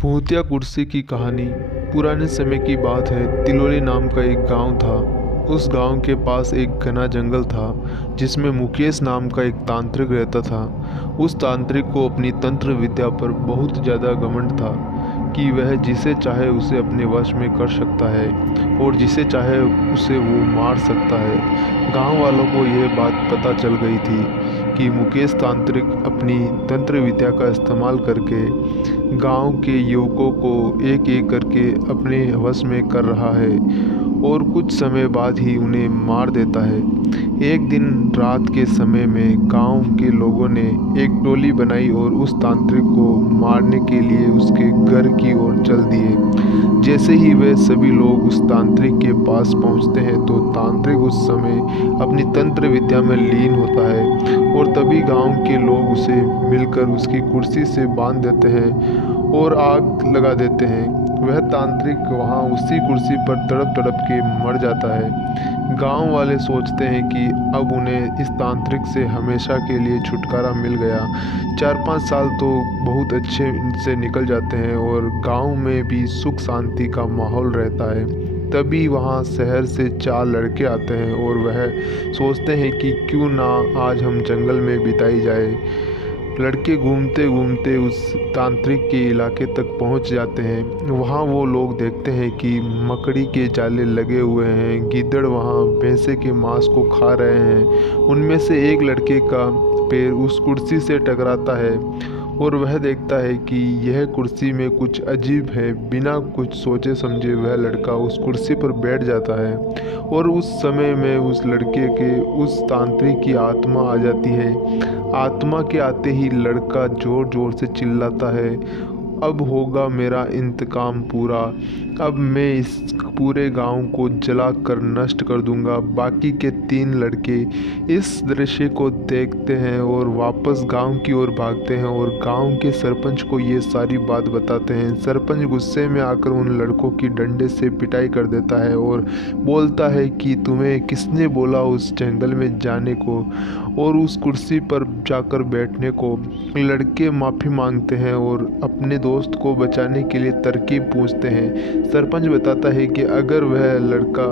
भूतिया कुर्सी की कहानी। पुराने समय की बात है। तिलोली नाम का एक गांव था। उस गांव के पास एक घना जंगल था जिसमें मुकेश नाम का एक तांत्रिक रहता था। उस तांत्रिक को अपनी तंत्र विद्या पर बहुत ज़्यादा घमंड था कि वह जिसे चाहे उसे अपने वश में कर सकता है और जिसे चाहे उसे वो मार सकता है। गांव वालों को यह बात पता चल गई थी कि मुकेश तांत्रिक अपनी तंत्र विद्या का इस्तेमाल करके गांव के युवकों को एक एक करके अपने वश में कर रहा है और कुछ समय बाद ही उन्हें मार देता है। एक दिन रात के समय में गांव के लोगों ने एक टोली बनाई और उस तांत्रिक को मारने के लिए उसके घर की ओर चल दिए। जैसे ही वे सभी लोग उस तांत्रिक के पास पहुंचते हैं तो तांत्रिक उस समय अपनी तंत्र विद्या में लीन होता है और तभी गांव के लोग उसे मिलकर उसकी कुर्सी से बांध देते हैं और आग लगा देते हैं। वह तांत्रिक वहां उसी कुर्सी पर तड़प तड़प के मर जाता है। गांव वाले सोचते हैं कि अब उन्हें इस तांत्रिक से हमेशा के लिए छुटकारा मिल गया। 4-5 साल तो बहुत अच्छे से निकल जाते हैं और गांव में भी सुख शांति का माहौल रहता है। तभी वहां शहर से 4 लड़के आते हैं और वह सोचते हैं कि क्यों ना आज हम जंगल में बिताई जाए। लड़के घूमते घूमते उस तांत्रिक के इलाके तक पहुंच जाते हैं। वहां वो लोग देखते हैं कि मकड़ी के जाले लगे हुए हैं। गीदड़ वहां भैंसे के मांस को खा रहे हैं। उनमें से एक लड़के का पैर उस कुर्सी से टकराता है और वह देखता है कि यह कुर्सी में कुछ अजीब है। बिना कुछ सोचे समझे वह लड़का उस कुर्सी पर बैठ जाता है और उस समय में उस लड़के के उस तांत्रिक की आत्मा आ जाती है। आत्मा के आते ही लड़का जोर जोर से चिल्लाता है, अब होगा मेरा इंतकाम पूरा। अब मैं इस पूरे गांव को जलाकर नष्ट कर दूंगा। बाकी के 3 लड़के इस दृश्य को देखते हैं और वापस गांव की ओर भागते हैं और गांव के सरपंच को ये सारी बात बताते हैं। सरपंच गुस्से में आकर उन लड़कों की डंडे से पिटाई कर देता है और बोलता है कि तुम्हें किसने बोला उस जंगल में जाने को और उस कुर्सी पर जाकर बैठने को। लड़के माफ़ी मांगते हैं और अपने दोस्त को बचाने के लिए तरकीब पूछते हैं। सरपंच बताता है कि अगर वह लड़का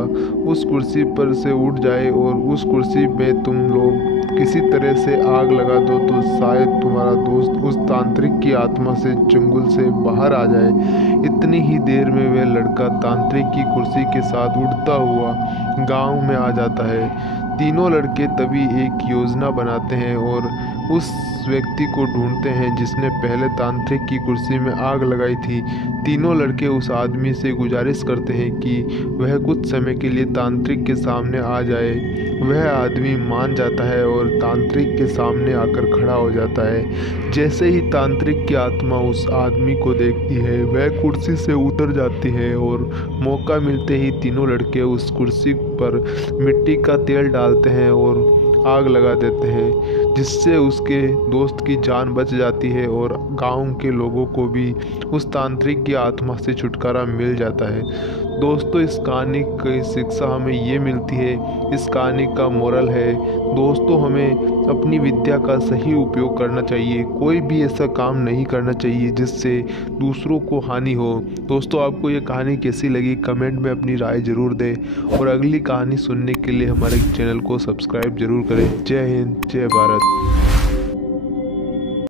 उस कुर्सी पर से उठ जाए और उस कुर्सी में तुम लोग किसी तरह से आग लगा दो तो शायद तुम्हारा दोस्त उस तांत्रिक की आत्मा से चंगुल से बाहर आ जाए। इतनी ही देर में वह लड़का तांत्रिक की कुर्सी के साथ उड़ता हुआ गांव में आ जाता है। तीनों लड़के तभी एक योजना बनाते हैं और उस व्यक्ति को ढूंढते हैं जिसने पहले तांत्रिक की कुर्सी में आग लगाई थी। तीनों लड़के उस आदमी से गुजारिश करते हैं कि वह कुछ समय के लिए तांत्रिक के सामने आ जाए। वह आदमी मान जाता है और तांत्रिक के सामने आकर खड़ा हो जाता है। जैसे ही तांत्रिक की आत्मा उस आदमी को देखती है वह कुर्सी से उतर जाती है और मौका मिलते ही तीनों लड़के उस कुर्सी पर मिट्टी का तेल डालते हैं और आग लगा देते हैं, जिससे उसके दोस्त की जान बच जाती है और गांव के लोगों को भी उस तांत्रिक की आत्मा से छुटकारा मिल जाता है। दोस्तों, इस कहानी की शिक्षा हमें ये मिलती है, इस कहानी का मोरल है दोस्तों, हमें अपनी विद्या का सही उपयोग करना चाहिए। कोई भी ऐसा काम नहीं करना चाहिए जिससे दूसरों को हानि हो। दोस्तों, आपको ये कहानी कैसी लगी कमेंट में अपनी राय ज़रूर दें और अगली कहानी सुनने के लिए हमारे चैनल को सब्सक्राइब ज़रूर करें। जय हिंद, जय भारत।